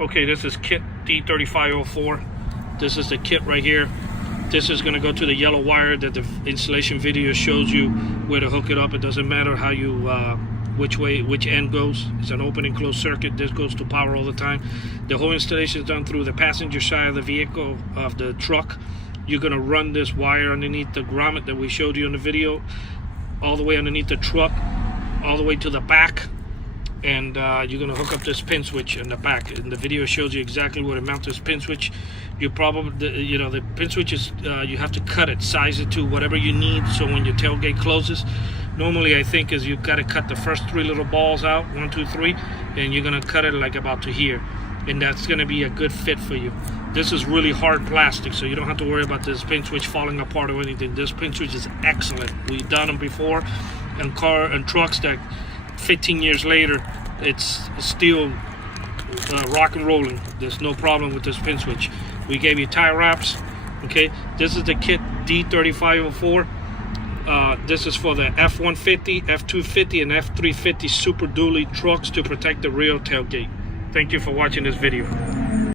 Okay, this is kit D3504. This is the kit right here. This is going to go to the yellow wire that the installation video shows you where to hook it up. It doesn't matter how you which end goes. It's an open and closed circuit. This goes to power all the time. The whole installation is done through the passenger side of the vehicle, of the truck. You're going to run this wire underneath the grommet that we showed you in the video, all the way underneath the truck, all the way to the back. And you're going to hook up this pin switch in the back, and the video shows you exactly where to mount this pin switch. You probably, you know, the pin switch is you have to cut it, size it to whatever you need, so when your tailgate closes, normally I think is you've got to cut the first 3 little balls out, 1 2 3, and you're going to cut it like about to here, and that's going to be a good fit for you. This is really hard plastic, so you don't have to worry about this pin switch falling apart or anything. This pin switch is excellent. We've done them before, and trucks that 15 years later, it's still rock and rolling. There's no problem with this pin switch. We gave you tie wraps. Okay, this is the kit D3504. This is for the F-150, F-250, and F-350 Super Dually trucks to protect the rear tailgate. Thank you for watching this video.